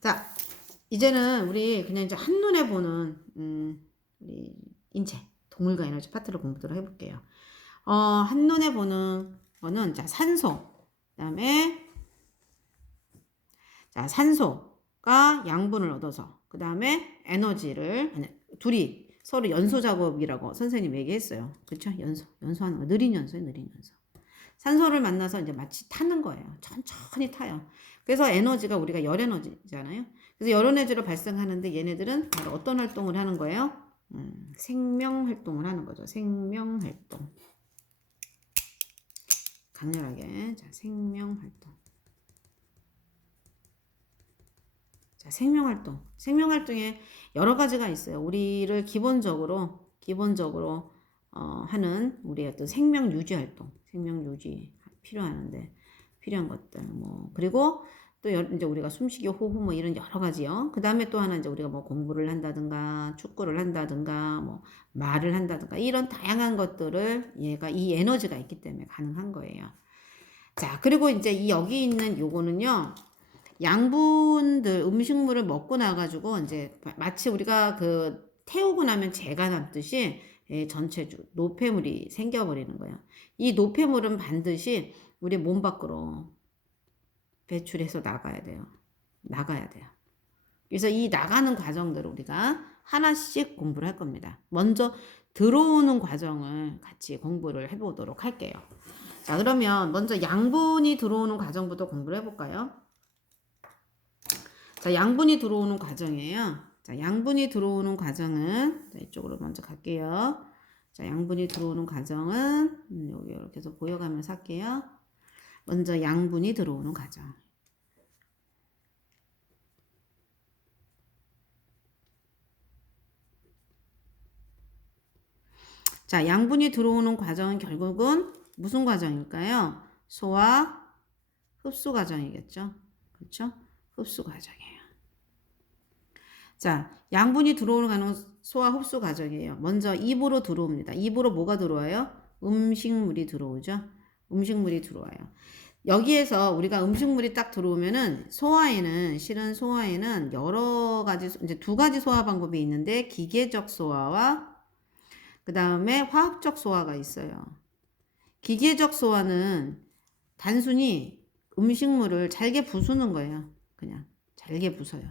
자, 이제는 우리 그냥 이제 한눈에 보는 우리 인체, 동물과 에너지 파트를 공부를 해볼게요. 한눈에 보는 거는 자, 산소. 그다음에 자, 산소가 양분을 얻어서 그다음에 에너지를 아니, 둘이 서로 연소 작업이라고 선생님 얘기했어요. 그렇죠? 연소하는 거. 느린 연소예요, 느린 연소. 산소를 만나서 이제 마치 타는 거예요. 천천히 타요. 그래서 에너지가 우리가 열 에너지잖아요. 그래서 열 에너지를 발생하는데 얘네들은 바로 어떤 활동을 하는 거예요? 생명 활동을 하는 거죠. 생명 활동. 강렬하게. 자, 생명 활동. 자, 생명 활동. 생명 활동에 여러 가지가 있어요. 우리를 기본적으로 하는 우리의 어떤 생명 유지 활동. 생명 유지 필요한 것들. 뭐 그리고 또 이제 우리가 숨쉬기 호흡 뭐 이런 여러 가지요. 그 다음에 또 하나 이제 우리가 뭐 공부를 한다든가 축구를 한다든가 뭐 말을 한다든가 이런 다양한 것들을 얘가 이 에너지가 있기 때문에 가능한 거예요. 자, 그리고 이제 이 여기 있는 요거는요. 양분들 음식물을 먹고 나가지고 이제 마치 우리가 그 태우고 나면 재가 남듯이 전체 노폐물이 생겨버리는 거예요. 이 노폐물은 반드시 우리 몸 밖으로 배출해서 나가야 돼요. 그래서 이 나가는 과정들을 우리가 하나씩 공부를 할 겁니다. 먼저 들어오는 과정을 같이 공부를 해보도록 할게요. 자, 그러면 먼저 양분이 들어오는 과정부터 공부를 해볼까요? 자, 양분이 들어오는 과정이에요. 자, 양분이 들어오는 과정은 자, 이쪽으로 먼저 갈게요. 자, 양분이 들어오는 과정은 여기 이렇게 해서 보여가면서 할게요. 먼저 양분이 들어오는 과정. 자, 양분이 들어오는 과정은 결국은 무슨 과정일까요? 소화, 흡수 과정이겠죠. 그렇죠? 흡수 과정이에요. 자, 양분이 들어오는 과정은 소화 흡수 과정이에요. 먼저 입으로 들어옵니다. 입으로 뭐가 들어와요? 음식물이 들어오죠. 음식물이 들어와요. 여기에서 우리가 음식물이 딱 들어오면은 실은 소화에는 여러 가지, 이제 두 가지 소화 방법이 있는데 기계적 소화와 그 다음에 화학적 소화가 있어요. 기계적 소화는 단순히 음식물을 잘게 부수는 거예요. 그냥 잘게 부숴요.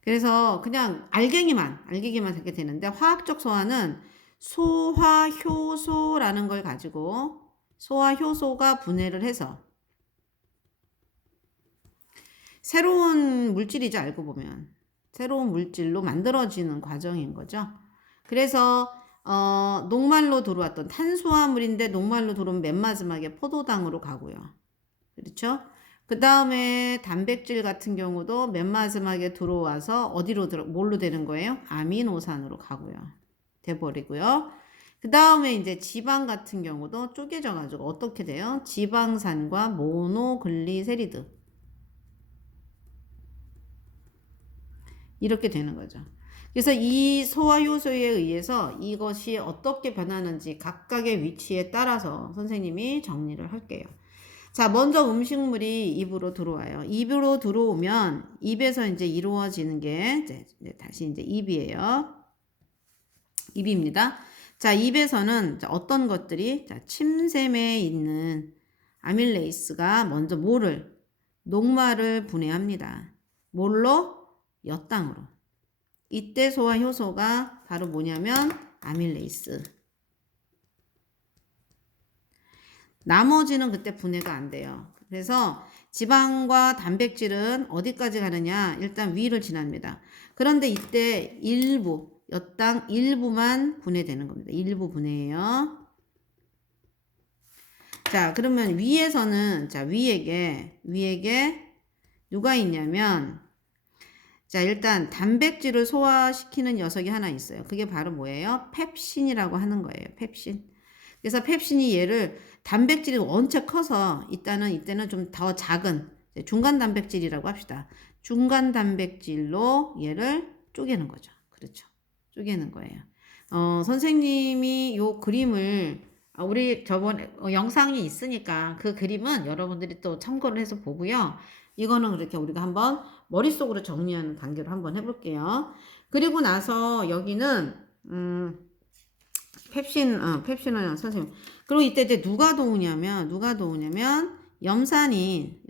그래서 그냥 알갱이만 되게 되는데 화학적 소화는 소화효소라는 걸 가지고 소화효소가 분해를 해서 새로운 물질이죠. 알고 보면 새로운 물질로 만들어지는 과정인 거죠. 그래서 녹말로 들어왔던 탄수화물인데 녹말로 들어오면 맨 마지막에 포도당으로 가고요. 그렇죠? 그 다음에 단백질 같은 경우도 맨 마지막에 들어와서 뭘로 되는 거예요? 아미노산으로 가고요. 돼버리고요. 그 다음에 이제 지방 같은 경우도 쪼개져가지고 어떻게 돼요? 지방산과 모노글리세리드. 이렇게 되는 거죠. 그래서 이 소화효소에 의해서 이것이 어떻게 변하는지 각각의 위치에 따라서 선생님이 정리를 할게요. 자, 먼저 음식물이 입으로 들어와요. 입으로 들어오면 입에서 이제 이루어지는 게 이제 다시 이제 입이에요. 입입니다. 자, 입에서는 어떤 것들이 자, 침샘에 있는 아밀레이스가 먼저 녹말을 분해합니다. 뭘로? 엿당으로. 이때 소화 효소가 바로 뭐냐면 아밀레이스. 나머지는 그때 분해가 안 돼요. 그래서 지방과 단백질은 어디까지 가느냐? 일단 위를 지납니다. 그런데 이때 엿당 일부만 분해되는 겁니다. 일부 분해예요. 자, 그러면 위에서는 자, 위에게 누가 있냐면 자, 일단 단백질을 소화시키는 녀석이 하나 있어요. 그게 바로 뭐예요? 펩신이라고 하는 거예요. 펩신. 그래서 펩신이 얘를 단백질이 원체 커서 이때는 좀 더 작은 중간 단백질이라고 합시다. 중간 단백질로 얘를 쪼개는 거죠. 그렇죠. 쪼개는 거예요. 선생님이 요 그림을 우리 저번에 영상이 있으니까 그 그림은 여러분들이 또 참고를 해서 보고요. 이거는 그렇게 우리가 한번 머릿속으로 정리하는 단계로 한번 해볼게요. 그리고 나서 여기는 펩신은 선생님. 그리고 이때 이제 누가 도우냐면 염산이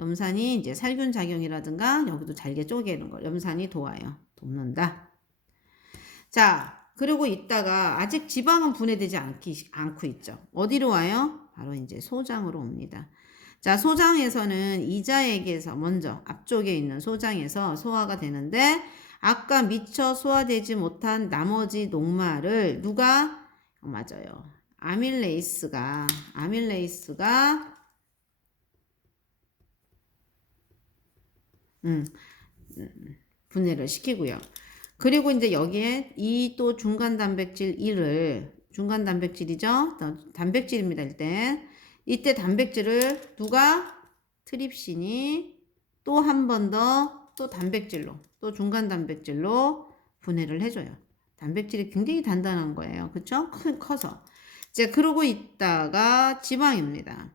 이제 살균 작용이라든가 여기도 잘게 쪼개는 거. 염산이 도와요. 돕는다. 자, 그리고 이따가 아직 지방은 분해되지 않고 있죠. 어디로 와요? 바로 이제 소장으로 옵니다. 자, 소장에서는 이자액에서 먼저 앞쪽에 있는 소장에서 소화가 되는데 아까 미처 소화되지 못한 나머지 녹말을 누가 맞아요. 아밀레이스가 분해를 시키고요. 그리고 이제 여기에 이 또 중간 단백질 1을 중간 단백질이죠. 단백질입니다. 이때 단백질을 누가 트립신이 또 한 번 더 또 단백질로 또 중간 단백질로 분해를 해줘요. 단백질이 굉장히 단단한 거예요. 그쵸? 커서. 이제 그러고 있다가 지방입니다.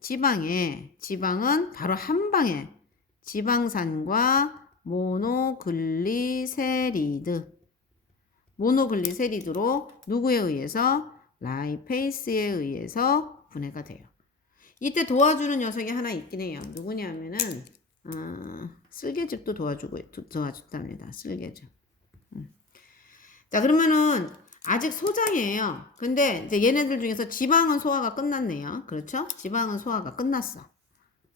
지방은 바로 한 방에 지방산과 모노글리세리드로 누구에 의해서? 라이페이스에 의해서 분해가 돼요. 이때 도와주는 녀석이 하나 있긴 해요. 누구냐면은 쓸개즙도 도와준답니다. 쓸개즙. 자, 그러면은 아직 소장이에요. 근데 이제 얘네들 중에서 지방은 소화가 끝났네요. 그렇죠? 지방은 소화가 끝났어.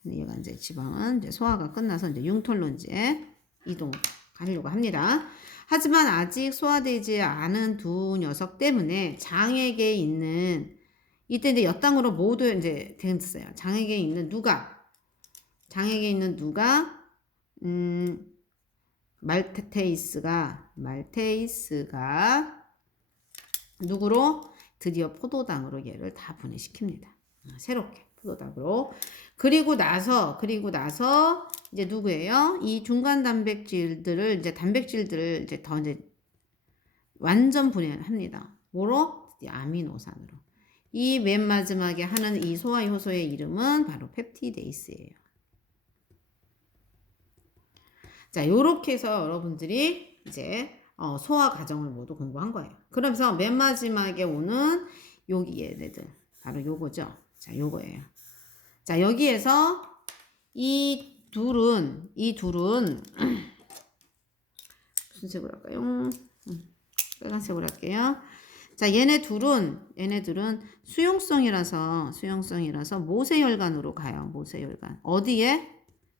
얘가 이제 지방은 이제 소화가 끝나서 이제 융털로 이제 이동하려고 합니다. 하지만 아직 소화되지 않은 두 녀석 때문에 장액에 있는 이때 이제 엿당으로 모두 이제 됐어요. 장액에 있는 누가 말테이스가 누구로 드디어 포도당으로 얘를 다 분해시킵니다. 새롭게 포도당으로. 그리고 나서 이제 누구예요? 이 중간 단백질들을 이제 더 이제 완전 분해합니다. 뭐로? 아미노산으로. 이 맨 마지막에 하는 이 소화 효소의 이름은 바로 펩티데이스예요. 자, 요렇게 해서 여러분들이 이제 소화 과정을 모두 공부한 거예요. 그러면서 맨 마지막에 오는 여기 얘네들 바로 요거죠. 자, 요거예요. 자, 여기에서 이 둘은 무슨 색으로 할까요? 빨간색으로 할게요. 자, 얘네들은 수용성이라서 모세혈관으로 가요. 모세혈관. 어디에?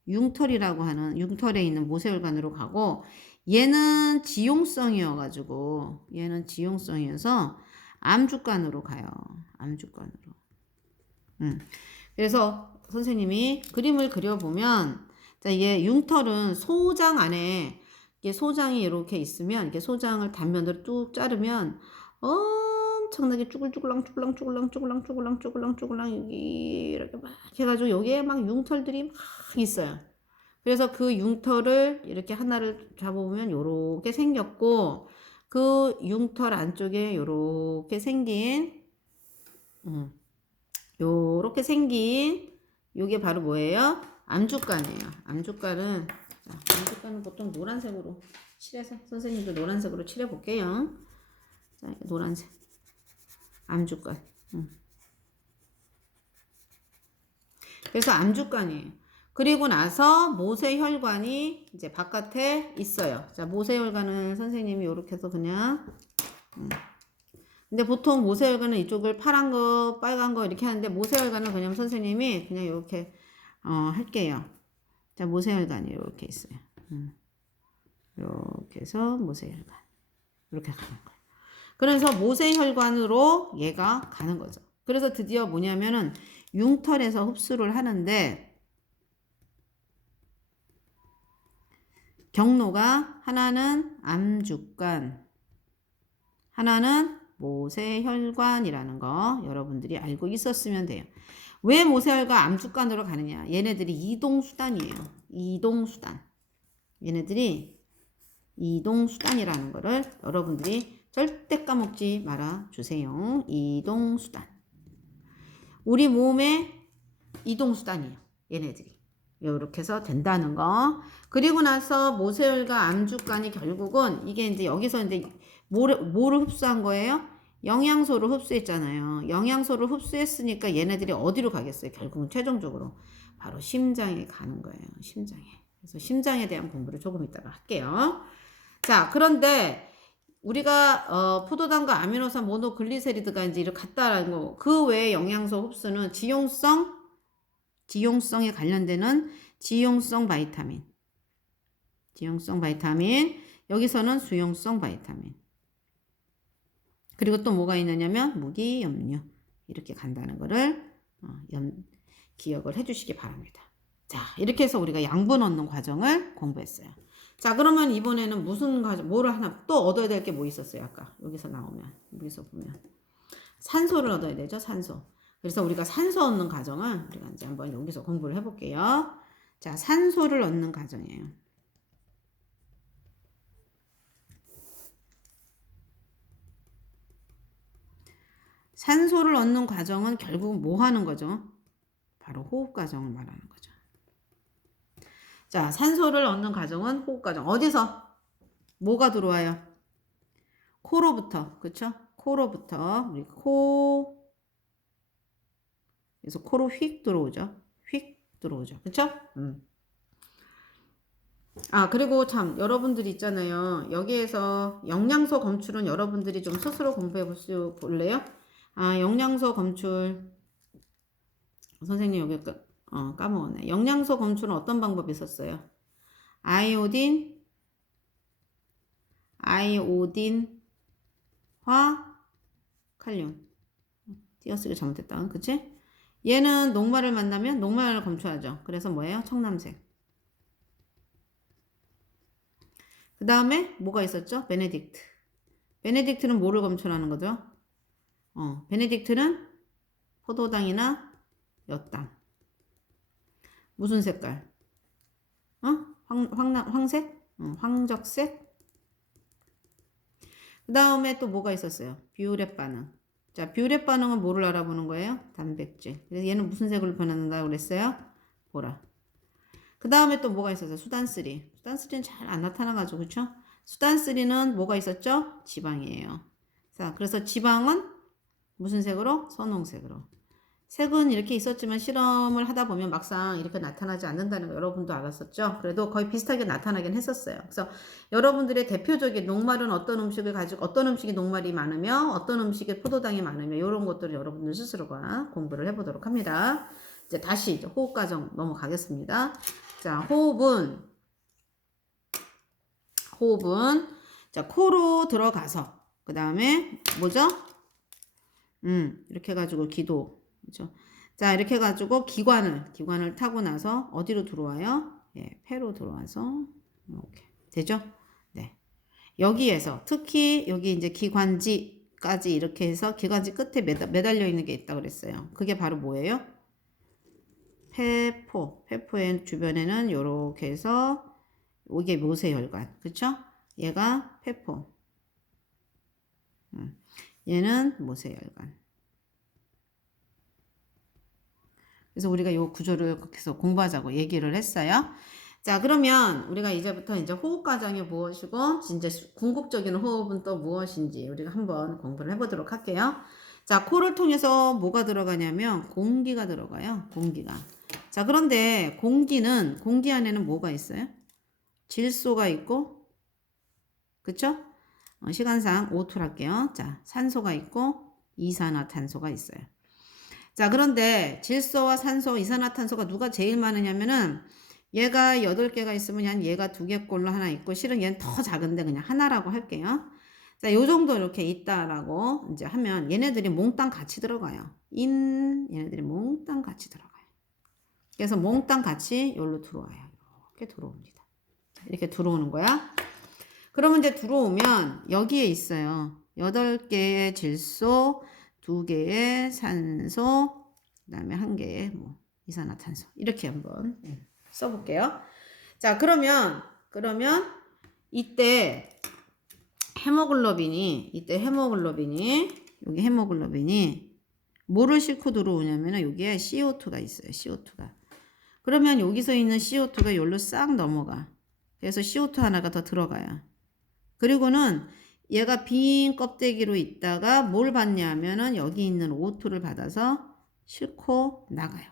융털이라고 하는 융털에 있는 모세혈관으로 가고 얘는 지용성이어서 암주간으로 가요. 암주간으로. 그래서 선생님이 그림을 그려보면 자, 얘 융털은 소장 안에 이게 소장이 이렇게 있으면 이렇게 소장을 단면으로 뚝 자르면 엄청나게 쭈글쭈글랑 이렇게 막 해가지고 여기에 막 융털들이 막 있어요. 그래서 그 융털을 이렇게 하나를 잡아보면 요렇게 생겼고 그 융털 안쪽에 요렇게 생긴 요게 바로 뭐예요? 암주간이에요. 암주간은 보통 노란색으로 칠해서 선생님도 노란색으로 칠해 볼게요. 자, 노란색 암주간. 그래서 암주간이에요. 그리고 나서 모세혈관이 이제 바깥에 있어요. 자, 모세혈관은 선생님이 이렇게 해서 그냥 근데 보통 모세혈관은 이쪽을 파란 거, 빨간 거 이렇게 하는데 모세혈관은 그냥 선생님이 그냥 이렇게 할게요. 자, 모세혈관이 이렇게 있어요. 이렇게 해서 모세혈관 이렇게 가는 거예요. 그래서 모세혈관으로 얘가 가는 거죠. 그래서 드디어 뭐냐면은 융털에서 흡수를 하는데 경로가 하나는 암주간, 하나는 모세혈관이라는 거 여러분들이 알고 있었으면 돼요. 왜 모세혈관 암주간으로 가느냐? 얘네들이 이동수단이에요. 얘네들이 이동수단이라는 거를 여러분들이 절대 까먹지 말아 주세요. 이동수단. 우리 몸의 이동수단이에요. 얘네들이. 이렇게 해서 된다는 거. 그리고 나서 모세혈과 암주간이 결국은 이게 이제 여기서 이제 뭐를 흡수한 거예요? 영양소를 흡수했잖아요. 영양소를 흡수했으니까 얘네들이 어디로 가겠어요? 결국은 최종적으로 바로 심장에 가는 거예요. 심장에. 그래서 심장에 대한 공부를 조금 이따가 할게요. 자, 그런데 우리가 포도당과 아미노산 모노글리세리드가 이제 이렇게 같다라는 거. 그 외에 영양소 흡수는 지용성에 관련되는 지용성 바이타민. 지용성 바이타민. 여기서는 수용성 바이타민. 그리고 또 뭐가 있느냐면 무기, 염류. 이렇게 간다는 거를 기억을 해주시기 바랍니다. 자, 이렇게 해서 우리가 양분 얻는 과정을 공부했어요. 자, 그러면 이번에는 무슨 과정, 뭐를 하나 또 얻어야 될 게 뭐 있었어요? 아까 여기서 나오면, 여기서 보면 산소를 얻어야 되죠, 산소. 그래서 우리가 산소 얻는 과정은 우리가 이제 한번 여기서 공부를 해볼게요. 자, 산소를 얻는 과정이에요. 산소를 얻는 과정은 결국 뭐 하는 거죠? 바로 호흡 과정을 말하는 거죠. 자, 산소를 얻는 과정은 호흡 과정. 어디서? 뭐가 들어와요? 코로부터, 그쵸? 코로부터, 우리 그래서 코로 휙 들어오죠. 휙 들어오죠. 그쵸? 아, 그리고 참, 여러분들 있잖아요. 여기에서 영양소 검출은 여러분들이 좀 스스로 공부해 볼래요? 아, 영양소 검출. 선생님 여기 까먹었네. 영양소 검출은 어떤 방법이 있었어요? 아이오딘, 칼륨. 띄어쓰기 잘못했다. 그치? 얘는 녹말을 만나면 녹말을 검출하죠. 그래서 뭐예요? 청남색. 그 다음에 뭐가 있었죠? 베네딕트. 베네딕트는 뭐를 검출하는 거죠? 베네딕트는 포도당이나 엿당. 무슨 색깔? 황색? 황적색? 그 다음에 또 뭐가 있었어요? 비율의 반응. 자, 비율의 반응은 뭐를 알아보는 거예요? 단백질. 그래서 얘는 무슨 색으로 변한다고 그랬어요? 보라. 그 다음에 또 뭐가 있었어요? 수단3. 수단3는 잘 안 나타나가지고, 그쵸? 수단3는 뭐가 있었죠? 지방이에요. 자, 그래서 지방은 무슨 색으로? 선홍색으로. 색은 이렇게 있었지만 실험을 하다 보면 막상 이렇게 나타나지 않는다는 거 여러분도 알았었죠? 그래도 거의 비슷하게 나타나긴 했었어요. 그래서 여러분들의 대표적인 녹말은 어떤 음식을 가지고 어떤 음식이 녹말이 많으며 어떤 음식에 포도당이 많으며 이런 것들을 여러분들 스스로가 공부를 해보도록 합니다. 이제 다시 호흡 과정 넘어가겠습니다. 자, 호흡은 자, 코로 들어가서 그 다음에 뭐죠? 이렇게 해가지고 기도. 그렇죠? 자, 이렇게 해가지고 기관을 타고 나서 어디로 들어와요? 예, 폐로 들어와서 이렇게 되죠? 네. 여기에서 특히 여기 이제 기관지까지 이렇게 해서 기관지 끝에 매달려 있는 게 있다고 그랬어요. 그게 바로 뭐예요? 폐포의 주변에는 이렇게 해서 이게 모세혈관, 그렇죠? 얘가 폐포. 얘는 모세혈관. 그래서 우리가 이 구조를 계속 공부하자고 얘기를 했어요. 자, 그러면 우리가 이제부터 이제 호흡 과정이 무엇이고, 진짜 궁극적인 호흡은 또 무엇인지 우리가 한번 공부를 해보도록 할게요. 자, 코를 통해서 뭐가 들어가냐면 공기가 들어가요. 공기가. 자, 그런데 공기 안에는 뭐가 있어요? 질소가 있고, 그쵸? 시간상 O2를 할게요. 자, 산소가 있고, 이산화탄소가 있어요. 자, 그런데 질소와 산소, 이산화탄소가 누가 제일 많으냐면은 얘가 8개가 있으면 얘가 2개꼴로 하나 있고 실은 얘는 더 작은데 그냥 하나라고 할게요. 자, 요 정도 이렇게 있다라고 이제 하면 얘네들이 몽땅 같이 들어가요. 얘네들이 몽땅 같이 들어가요. 그래서 몽땅 같이 여기로 들어와요. 이렇게 들어옵니다. 이렇게 들어오는 거야. 그러면 이제 들어오면 여기에 있어요. 8개의 질소, 2개의 산소, 그 다음에 1개의 이산화탄소. 이렇게 한번 써볼게요. 자, 그러면 이때 헤모글로빈이 여기 헤모글로빈이 뭐를 싣고 들어오냐면 여기에 CO2가 있어요. CO2가. 그러면 여기서 있는 CO2가 여기로 싹 넘어가. 그래서 CO2 하나가 더 들어가요. 그리고는 얘가 빈 껍데기로 있다가 뭘 받냐 하면은 여기 있는 O2를 받아서 싣고 나가요.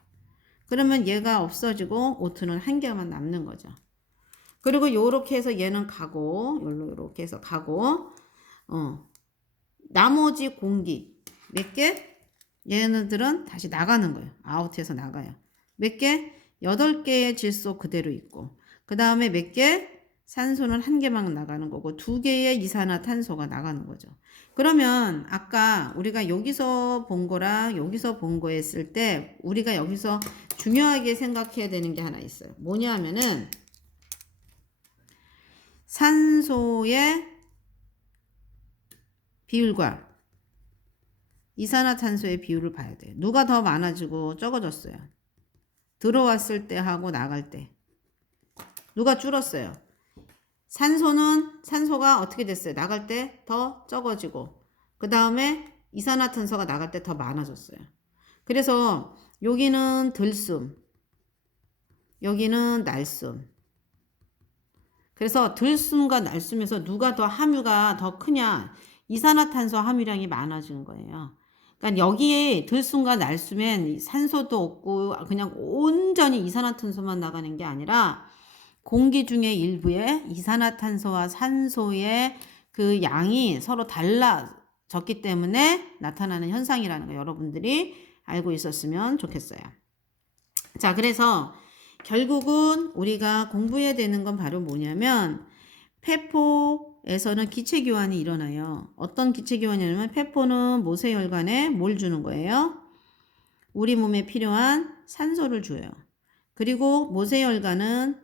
그러면 얘가 없어지고 O2는 한 개만 남는 거죠. 그리고 요렇게 해서 얘는 가고, 요렇게 해서 가고, 나머지 공기 몇 개? 얘네들은 다시 나가는 거예요. 아웃해서 나가요. 몇 개? 8개의 질소 그대로 있고, 그 다음에 몇 개? 산소는 한 개만 나가는 거고, 2개의 이산화탄소가 나가는 거죠. 그러면 아까 우리가 여기서 본 거랑 여기서 본 거 했을 때 우리가 여기서 중요하게 생각해야 되는 게 하나 있어요. 뭐냐 하면은 산소의 비율과 이산화탄소의 비율을 봐야 돼요. 누가 더 많아지고 적어졌어요? 들어왔을 때 하고 나갈 때. 누가 줄었어요? 산소가 어떻게 됐어요? 나갈 때 더 적어지고, 그 다음에 이산화탄소가 나갈 때 더 많아졌어요. 그래서 여기는 들숨, 여기는 날숨. 그래서 들숨과 날숨에서 누가 더 함유가 더 크냐? 이산화탄소 함유량이 많아지는 거예요. 그러니까 여기에 들숨과 날숨엔 산소도 없고 그냥 온전히 이산화탄소만 나가는 게 아니라 공기 중에 일부에 이산화탄소와 산소의 그 양이 서로 달라졌기 때문에 나타나는 현상이라는 거 여러분들이 알고 있었으면 좋겠어요. 자, 그래서 결국은 우리가 공부해야 되는 건 바로 뭐냐면 폐포에서는 기체 교환이 일어나요. 어떤 기체 교환이냐면 폐포는 모세혈관에 뭘 주는 거예요? 우리 몸에 필요한 산소를 줘요. 그리고 모세혈관은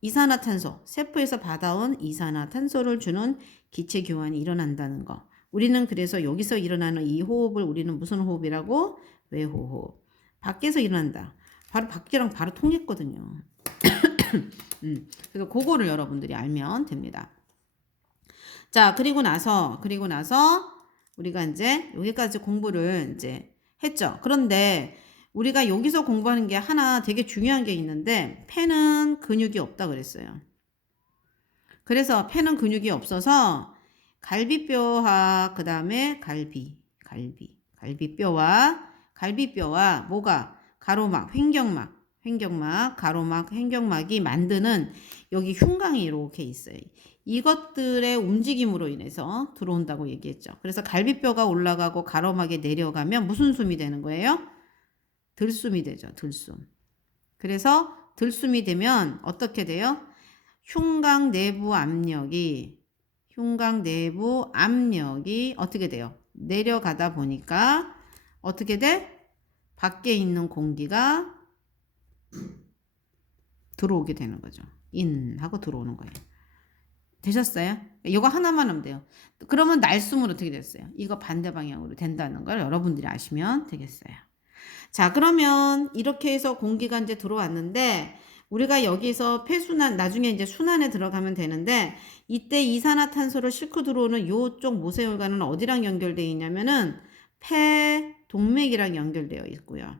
이산화탄소, 세포에서 받아온 이산화탄소를 주는 기체 교환이 일어난다는 거. 우리는 그래서 여기서 일어나는 이 호흡을 우리는 무슨 호흡이라고? 외호흡. 밖에서 일어난다. 바로 밖이랑 바로 통했거든요. 그래서 그거를 여러분들이 알면 됩니다. 자, 그리고 나서 우리가 이제 여기까지 공부를 이제 했죠. 그런데 우리가 여기서 공부하는 게 하나 되게 중요한 게 있는데 폐는 근육이 없다 그랬어요. 그래서 폐는 근육이 없어서 갈비뼈와 그 다음에 갈비뼈와 뭐가 가로막, 횡격막, 가로막, 횡격막이 만드는 여기 흉곽이 이렇게 있어요. 이것들의 움직임으로 인해서 들어온다고 얘기했죠. 그래서 갈비뼈가 올라가고 가로막에 내려가면 무슨 숨이 되는 거예요? 들숨이 되죠. 들숨. 그래서 들숨이 되면 어떻게 돼요? 흉곽 내부 압력이 어떻게 돼요? 내려가다 보니까 어떻게 돼? 밖에 있는 공기가 들어오게 되는 거죠. 인 하고 들어오는 거예요. 되셨어요? 이거 하나만 하면 돼요. 그러면 날숨은 어떻게 됐어요? 이거 반대 방향으로 된다는 걸 여러분들이 아시면 되겠어요. 자, 그러면 이렇게 해서 공기가 이제 들어왔는데 우리가 여기서 폐순환, 나중에 이제 순환에 들어가면 되는데 이때 이산화탄소를 싣고 들어오는 요쪽 모세혈관은 어디랑 연결되어 있냐면은 폐 동맥이랑 연결되어 있고요.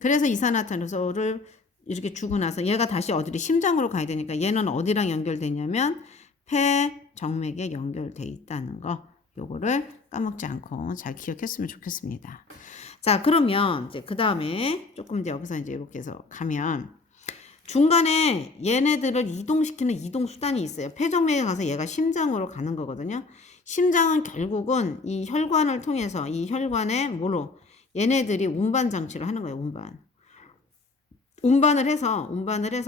그래서 이산화탄소를 이렇게 주고 나서 얘가 다시 어디로 심장으로 가야 되니까 얘는 어디랑 연결되냐면 폐 정맥에 연결돼 있다는 거. 요거를 까먹지 않고 잘 기억했으면 좋겠습니다. 자, 그러면 이제 그 다음에 조금 이제 여기서 이제 이렇게 해서 가면 중간에 얘네들을 이동시키는 이동 수단이 있어요. 폐정맥에 가서 얘가 심장으로 가는 거거든요. 심장은 결국은 이 혈관을 통해서 이 혈관에 뭐로 얘네들이 운반 장치를 하는 거예요. 운반을 해서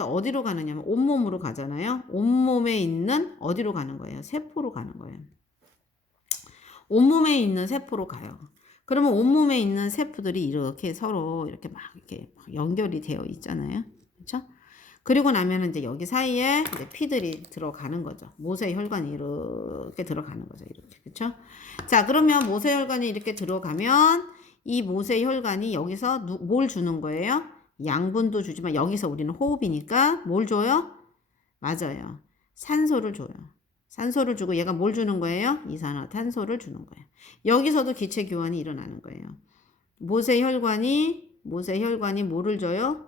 어디로 가느냐면 온몸으로 가잖아요. 온몸에 있는 어디로 가는 거예요? 세포로 가는 거예요. 온몸에 있는 세포로 가요. 그러면 온몸에 있는 세포들이 이렇게 서로 이렇게 막 연결이 되어 있잖아요. 그렇죠? 그리고 나면 이제 여기 사이에 이제 피들이 들어가는 거죠. 모세혈관이 이렇게 들어가는 거죠. 이렇게. 그렇죠? 자, 그러면 모세혈관이 이렇게 들어가면 이 모세혈관이 여기서 뭘 주는 거예요? 양분도 주지만 여기서 우리는 호흡이니까 뭘 줘요? 맞아요. 산소를 줘요. 산소를 주고 얘가 뭘 주는 거예요? 이산화탄소를 주는 거예요. 여기서도 기체 교환이 일어나는 거예요. 모세혈관이 뭐를 줘요?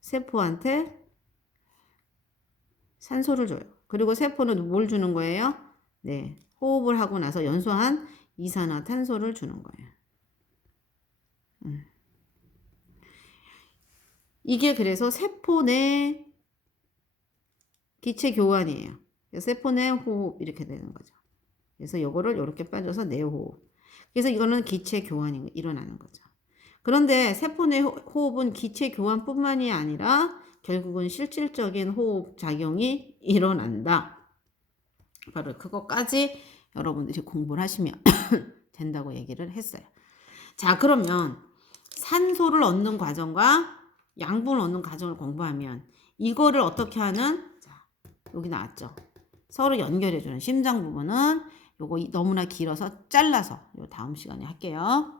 세포한테 산소를 줘요. 그리고 세포는 뭘 주는 거예요? 네, 호흡을 하고 나서 연소한 이산화탄소를 주는 거예요. 이게 그래서 세포 내 기체 교환이에요. 세포 내 호흡 이렇게 되는 거죠. 그래서 요거를 이렇게 빠져서 내호흡. 그래서 이거는 기체 교환이 일어나는 거죠. 그런데 세포 내 호흡은 기체 교환뿐만이 아니라 결국은 실질적인 호흡 작용이 일어난다. 바로 그것까지 여러분들이 공부를 하시면 된다고 얘기를 했어요. 자, 그러면 산소를 얻는 과정과 양분을 얻는 과정을 공부하면 이거를 어떻게 하는? 자, 여기 나왔죠. 서로 연결해주는 심장 부분은 요거 너무나 길어서 잘라서 요 다음 시간에 할게요.